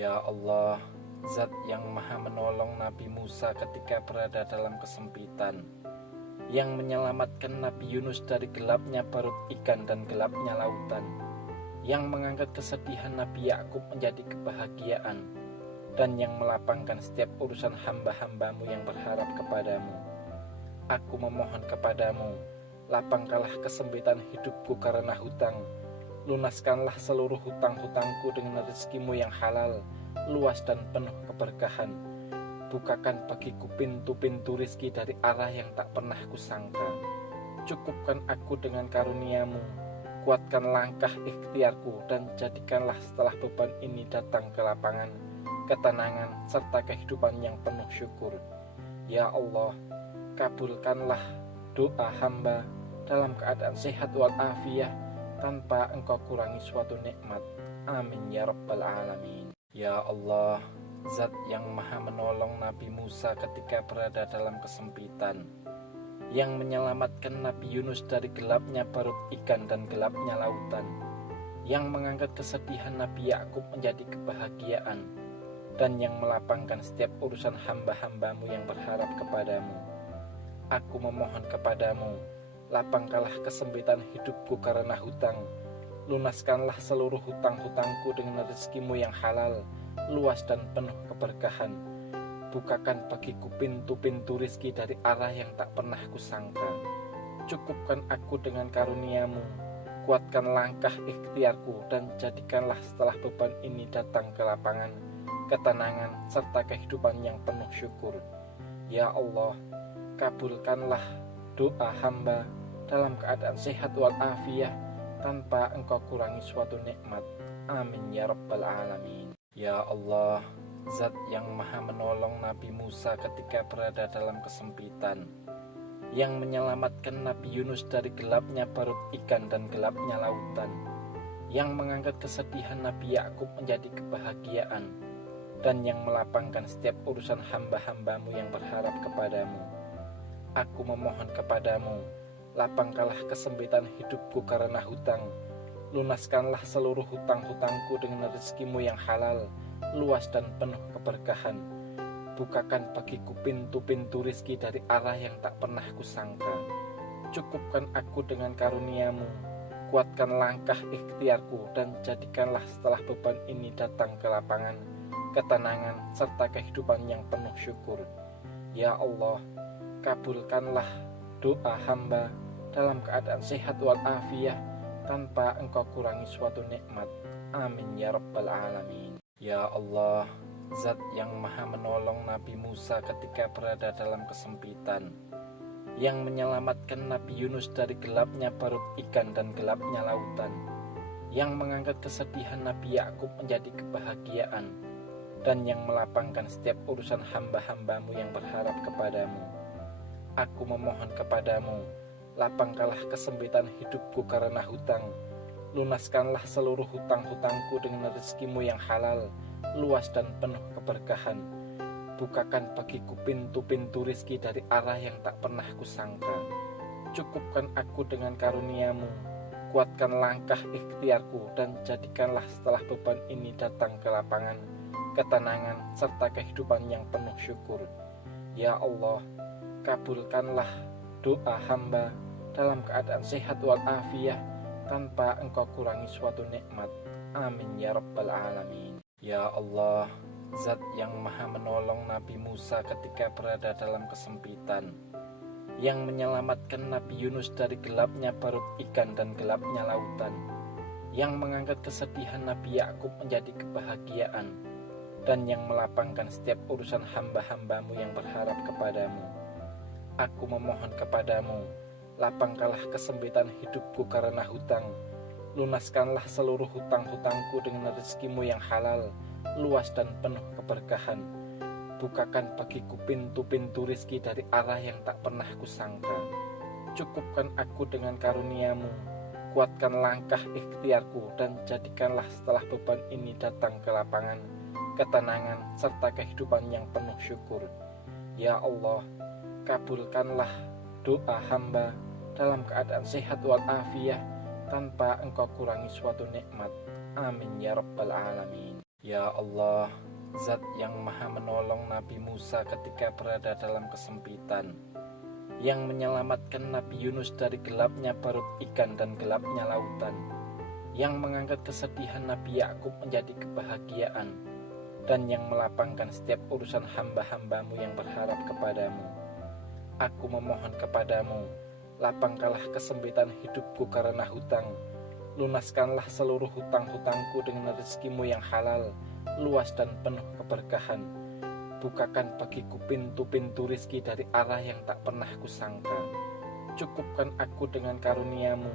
Ya Allah, Zat yang maha menolong Nabi Musa ketika berada dalam kesempitan, yang menyelamatkan Nabi Yunus dari gelapnya perut ikan dan gelapnya lautan, yang mengangkat kesedihan Nabi Yakub menjadi kebahagiaan, dan yang melapangkan setiap urusan hamba-hambamu yang berharap kepadamu. Aku memohon kepadamu, lapangkanlah kesempitan hidupku karena hutang. Lunaskanlah seluruh hutang-hutangku dengan rezekimu yang halal, luas dan penuh keberkahan. Bukakan bagiku pintu-pintu rizki dari arah yang tak pernah kusangka. Cukupkan aku dengan karuniamu, kuatkan langkah ikhtiarku, dan jadikanlah setelah beban ini datang ke lapangan, ketenangan, serta kehidupan yang penuh syukur. Ya Allah, kabulkanlah doa hamba dalam keadaan sehat walafiat, tanpa engkau kurangi suatu nikmat. Amin ya rabbal alamin. Ya Allah, Zat yang maha menolong Nabi Musa ketika berada dalam kesempitan, yang menyelamatkan Nabi Yunus dari gelapnya perut ikan dan gelapnya lautan, yang mengangkat kesedihan Nabi Yakub menjadi kebahagiaan, dan yang melapangkan setiap urusan hamba-hambamu yang berharap kepadamu. Aku memohon kepadamu, lapangkanlah kesempitan hidupku karena hutang. Lunaskanlah seluruh hutang-hutangku dengan rezekimu yang halal, luas dan penuh keberkahan. Bukakan bagiku pintu-pintu rizki dari arah yang tak pernah kusangka. Cukupkan aku dengan karuniamu, kuatkan langkah ikhtiarku, dan jadikanlah setelah beban ini datang ke lapangan, ketenangan, serta kehidupan yang penuh syukur. Ya Allah, kabulkanlah doa hamba dalam keadaan sehat walafiat, tanpa engkau kurangi suatu nikmat. Amin ya rabbal alamin. Ya Allah, Zat yang maha menolong Nabi Musa ketika berada dalam kesempitan, yang menyelamatkan Nabi Yunus dari gelapnya perut ikan dan gelapnya lautan, yang mengangkat kesedihan Nabi Yakub menjadi kebahagiaan, dan yang melapangkan setiap urusan hamba-hambamu yang berharap kepadamu. Aku memohon kepadamu, lapangkanlah kesempitan hidupku karena hutang. Lunaskanlah seluruh hutang-hutangku dengan rezekimu yang halal, luas dan penuh keberkahan. Bukakan bagiku pintu-pintu rizki dari arah yang tak pernah kusangka. Cukupkan aku dengan karuniamu, kuatkan langkah ikhtiarku, dan jadikanlah setelah beban ini datang ke lapangan, ketenangan, serta kehidupan yang penuh syukur. Ya Allah, kabulkanlah doa hamba dalam keadaan sehat walafiat, tanpa engkau kurangi suatu nikmat. Amin ya rabbal alamin. Ya Allah, Zat yang maha menolong Nabi Musa ketika berada dalam kesempitan, yang menyelamatkan Nabi Yunus dari gelapnya perut ikan dan gelapnya lautan, yang mengangkat kesedihan Nabi Yakub menjadi kebahagiaan, dan yang melapangkan setiap urusan hamba-hambamu yang berharap kepadamu. Aku memohon kepadamu, lapangkanlah kesempitan hidupku karena hutang. Lunaskanlah seluruh hutang-hutangku dengan rezekimu yang halal, luas dan penuh keberkahan. Bukakan bagiku pintu-pintu rizki dari arah yang tak pernah kusangka. Cukupkan aku dengan karuniamu, kuatkan langkah ikhtiarku, dan jadikanlah setelah beban ini datang ke lapangan, ketenangan, serta kehidupan yang penuh syukur. Ya Allah, kabulkanlah doa hamba dalam keadaan sehat walafiat, tanpa engkau kurangi suatu nikmat. Amin ya rabbal alamin. Ya Allah, Zat yang maha menolong Nabi Musa ketika berada dalam kesempitan, yang menyelamatkan Nabi Yunus dari gelapnya perut ikan dan gelapnya lautan, yang mengangkat kesedihan Nabi Yakub menjadi kebahagiaan, dan yang melapangkan setiap urusan hamba-hambamu yang berharap kepadamu. Aku memohon kepadamu, lapangkanlah kesempitan hidupku karena hutang. Lunaskanlah seluruh hutang-hutangku dengan rezekimu yang halal, luas dan penuh keberkahan. Bukakan bagiku pintu-pintu rizki dari arah yang tak pernah kusangka. Cukupkan aku dengan karuniamu, kuatkan langkah ikhtiarku, dan jadikanlah setelah beban ini datang ke lapangan, ketenangan, serta kehidupan yang penuh syukur. Ya Allah, kabulkanlah doa hamba dalam keadaan sehat walafiat, tanpa engkau kurangi suatu nikmat. Amin ya rabbal alamin. Ya Allah, Zat yang maha menolong Nabi Musa ketika berada dalam kesempitan, yang menyelamatkan Nabi Yunus dari gelapnya perut ikan dan gelapnya lautan, yang mengangkat kesedihan Nabi Yakub menjadi kebahagiaan, dan yang melapangkan setiap urusan hamba-hambamu yang berharap kepadamu. Aku memohon kepadamu, lapangkanlah kesempitan hidupku karena hutang. Lunaskanlah seluruh hutang-hutangku dengan rezekimu yang halal, luas dan penuh keberkahan. Bukakan bagiku pintu-pintu rizki dari arah yang tak pernah kusangka. Cukupkan aku dengan karuniamu,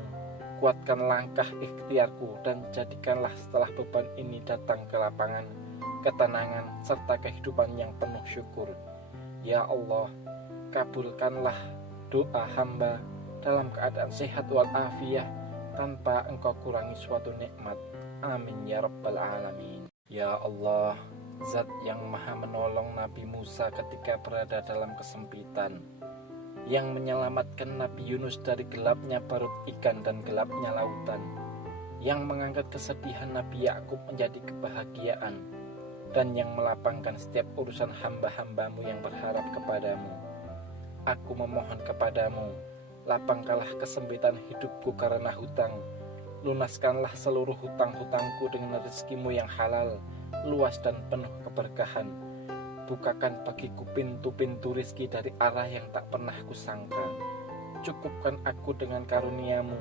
kuatkan langkah ikhtiarku, dan jadikanlah setelah beban ini datang ke lapangan, ketenangan, serta kehidupan yang penuh syukur. Ya Allah, kabulkanlah doa hamba dalam keadaan sehat walafiat, tanpa engkau kurangi suatu nikmat. Amin ya rabbal alamin. Ya Allah, Zat yang maha menolong Nabi Musa ketika berada dalam kesempitan, yang menyelamatkan Nabi Yunus dari gelapnya perut ikan dan gelapnya lautan, yang mengangkat kesedihan Nabi Yakub menjadi kebahagiaan, dan yang melapangkan setiap urusan hamba-hambamu yang berharap kepadamu. Aku memohon kepadamu, lapangkanlah kesempitan hidupku karena hutang. Lunaskanlah seluruh hutang-hutangku dengan rezekimu yang halal, luas dan penuh keberkahan. Bukakan bagiku pintu-pintu rizki dari arah yang tak pernah kusangka. Cukupkan aku dengan karuniamu,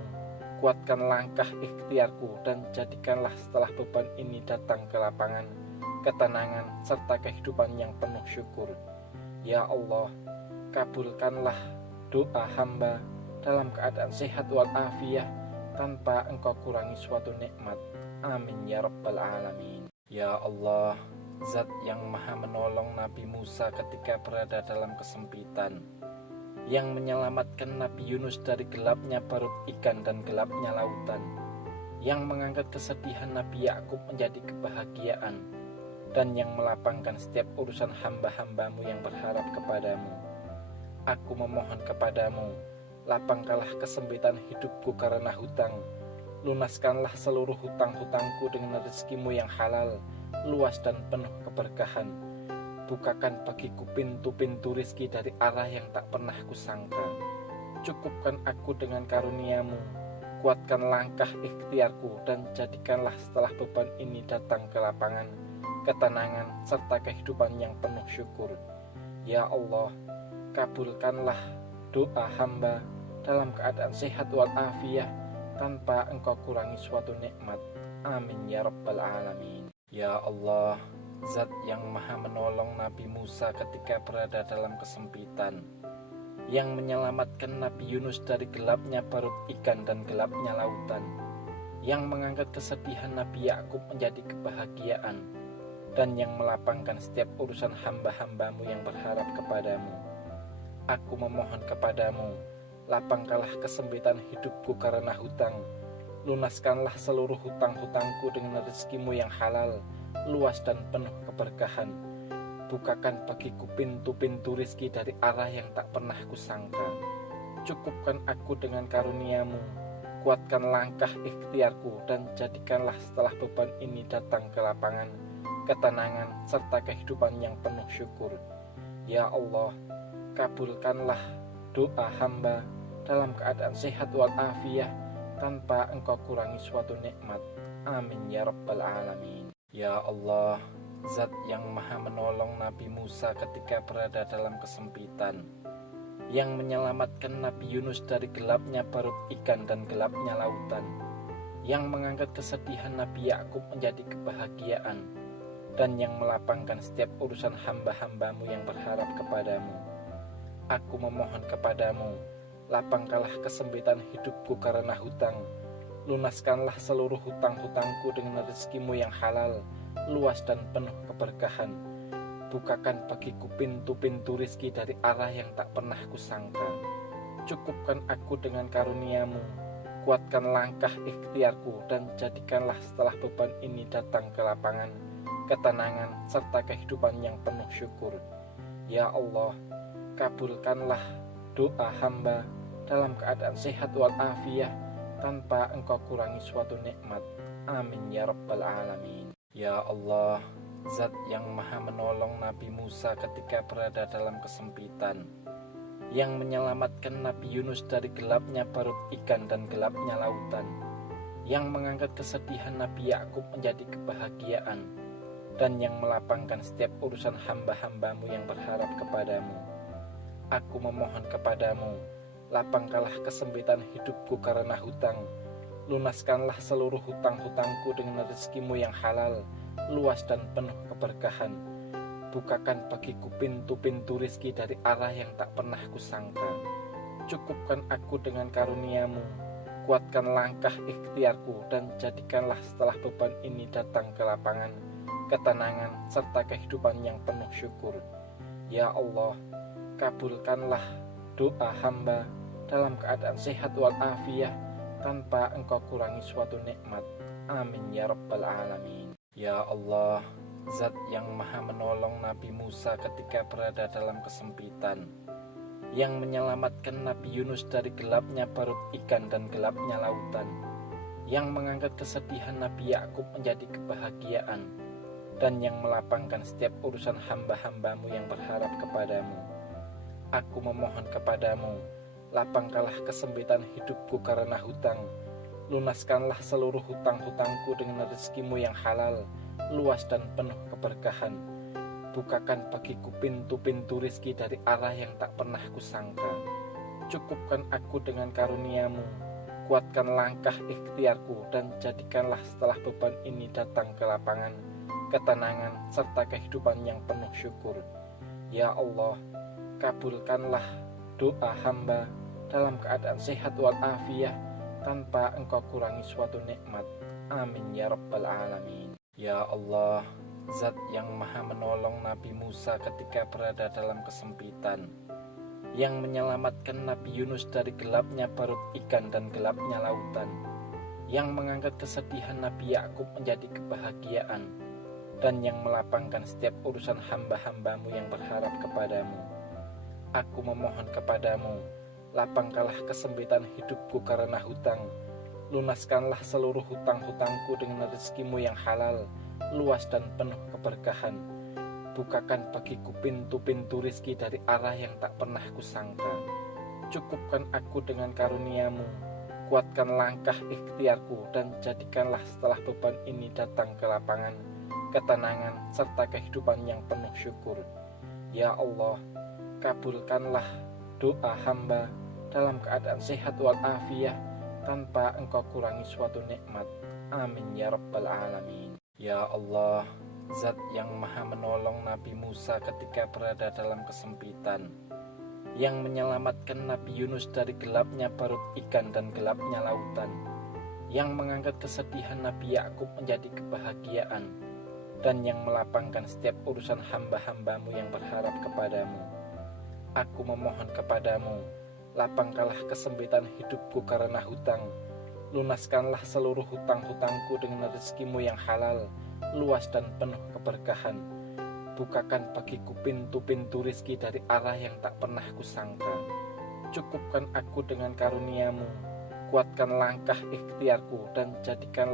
kuatkan langkah ikhtiarku, dan jadikanlah setelah beban ini datang ke lapangan, ketenangan, serta kehidupan yang penuh syukur. Ya Allah, kabulkanlah doa hamba dalam keadaan sehat walafiat, tanpa engkau kurangi suatu nikmat. Amin ya rabbal alamin. Ya Allah, Zat yang maha menolong Nabi Musa ketika berada dalam kesempitan, yang menyelamatkan Nabi Yunus dari gelapnya perut ikan dan gelapnya lautan, yang mengangkat kesedihan Nabi Yakub menjadi kebahagiaan, dan yang melapangkan setiap urusan hamba-hambamu yang berharap kepadamu. Aku memohon kepadamu, lapangkanlah kesempitan hidupku karena hutang. Lunaskanlah seluruh hutang-hutangku dengan rezekimu yang halal, luas dan penuh keberkahan. Bukakan bagiku pintu-pintu rizki dari arah yang tak pernah kusangka. Cukupkan aku dengan karuniamu, kuatkan langkah ikhtiarku, dan jadikanlah setelah beban ini datang ke lapangan, ketenangan, serta kehidupan yang penuh syukur. Ya Allah, kabulkanlah doa hamba dalam keadaan sehat walafiat, tanpa engkau kurangi suatu nikmat. Amin ya rabbal alamin. Ya Allah, Zat yang maha menolong Nabi Musa ketika berada dalam kesempitan, yang menyelamatkan Nabi Yunus dari gelapnya perut ikan dan gelapnya lautan, yang mengangkat kesedihan Nabi Yakub menjadi kebahagiaan, dan yang melapangkan setiap urusan hamba-hambamu yang berharap kepadamu. Aku memohon kepadamu, lapangkanlah kesempitan hidupku karena hutang. Lunaskanlah seluruh hutang-hutangku dengan rezekimu yang halal, luas dan penuh keberkahan. Bukakan bagiku pintu-pintu rizki dari arah yang tak pernah kusangka. Cukupkan aku dengan karuniamu, kuatkan langkah ikhtiarku, dan jadikanlah setelah beban ini datang ke lapangan, ketenangan, serta kehidupan yang penuh syukur. Ya Allah, kabulkanlah doa hamba dalam keadaan sehat walafiat, tanpa engkau kurangi suatu nikmat. Amin ya rabbal alamin. Ya Allah, Zat yang maha menolong Nabi Musa ketika berada dalam kesempitan, yang menyelamatkan Nabi Yunus dari gelapnya perut ikan dan gelapnya lautan, yang mengangkat kesedihan Nabi Yakub menjadi kebahagiaan, dan yang melapangkan setiap urusan hamba-hambamu yang berharap kepadamu. Aku memohon kepadamu, lapangkanlah kesempitan hidupku karena hutang. Lunaskanlah seluruh hutang-hutangku dengan rezekimu yang halal, luas dan penuh keberkahan. Bukakan bagiku pintu-pintu rizki dari arah yang tak pernah kusangka. Cukupkan aku dengan karuniamu, kuatkan langkah ikhtiarku, dan jadikanlah setelah beban ini datang ke lapangan, ketenangan, serta kehidupan yang penuh syukur. Ya Allah, kabulkanlah doa hamba dalam keadaan sehat walafiat, tanpa engkau kurangi suatu nikmat. Amin ya rabbal alamin. Ya Allah, Zat yang maha menolong Nabi Musa ketika berada dalam kesempitan, yang menyelamatkan Nabi Yunus dari gelapnya perut ikan dan gelapnya lautan, yang mengangkat kesedihan Nabi Yakub menjadi kebahagiaan, dan yang melapangkan setiap urusan hamba-hambamu yang berharap kepadamu. Aku memohon kepadamu, lapangkanlah kesempitan hidupku karena hutang, lunaskanlah seluruh hutang-hutangku dengan rezekimu yang halal, luas dan penuh keberkahan. Bukakan bagiku pintu-pintu rizki dari arah yang tak pernah kusangka. Cukupkan aku dengan karuniamu, kuatkan langkah ikhtiarku, dan jadikanlah setelah beban ini datang ke lapangan, ketenangan, serta kehidupan yang penuh syukur. Ya Allah, kabulkanlah doa hamba dalam keadaan sehat walafiat tanpa engkau kurangi suatu nikmat. Amin ya rabbal alamin. Ya Allah, Zat yang maha menolong Nabi Musa ketika berada dalam kesempitan, yang menyelamatkan Nabi Yunus dari gelapnya perut ikan dan gelapnya lautan, yang mengangkat kesedihan Nabi Yakub menjadi kebahagiaan, dan yang melapangkan setiap urusan hamba-hambamu yang berharap kepadamu. Aku memohon kepadamu, lapangkanlah kesempitan hidupku karena hutang, lunaskanlah seluruh hutang-hutangku dengan rezekimu yang halal, luas dan penuh keberkahan. Bukakan bagiku pintu-pintu rizki dari arah yang tak pernah kusangka. Cukupkan aku dengan karuniamu, kuatkan langkah ikhtiarku, dan jadikanlah setelah beban ini datang ke lapangan, ketenangan, serta kehidupan yang penuh syukur. Ya Allah, kabulkanlah doa hamba dalam keadaan sehat walafiat tanpa engkau kurangi suatu nikmat. Amin ya rabbal alamin. Ya Allah, Zat yang maha menolong Nabi Musa ketika berada dalam kesempitan, yang menyelamatkan Nabi Yunus dari gelapnya perut ikan dan gelapnya lautan, yang mengangkat kesedihan Nabi Yakub menjadi kebahagiaan, dan yang melapangkan setiap urusan hamba-hambamu yang berharap kepadamu. Aku memohon kepadamu, lapangkanlah kesempitan hidupku karena hutang, lunaskanlah seluruh hutang-hutangku dengan rezekimu yang halal, luas dan penuh keberkahan. Bukakan bagiku pintu-pintu rizki dari arah yang tak pernah kusangka. Cukupkan aku dengan karuniamu, kuatkan langkah ikhtiarku, dan jadikanlah setelah beban ini datang ke lapangan, ketenangan, serta kehidupan yang penuh syukur. Ya Allah, kabulkanlah doa hamba dalam keadaan sehat walafiat tanpa engkau kurangi suatu nikmat. Amin ya rabbal alamin. Ya Allah, Zat yang maha menolong Nabi Musa ketika berada dalam kesempitan, yang menyelamatkan Nabi Yunus dari gelapnya perut ikan dan gelapnya lautan, yang mengangkat kesedihan Nabi Yakub menjadi kebahagiaan, dan yang melapangkan setiap urusan hamba-hambamu yang berharap kepadamu. Aku memohon kepadamu, lapangkanlah kesempitan hidupku karena hutang, lunaskanlah seluruh hutang-hutangku dengan rezekimu yang halal, luas dan penuh keberkahan. Bukakan bagiku pintu-pintu rizki dari arah yang tak pernah kusangka. Cukupkan aku dengan karuniamu, kuatkan langkah ikhtiarku, dan jadikanlah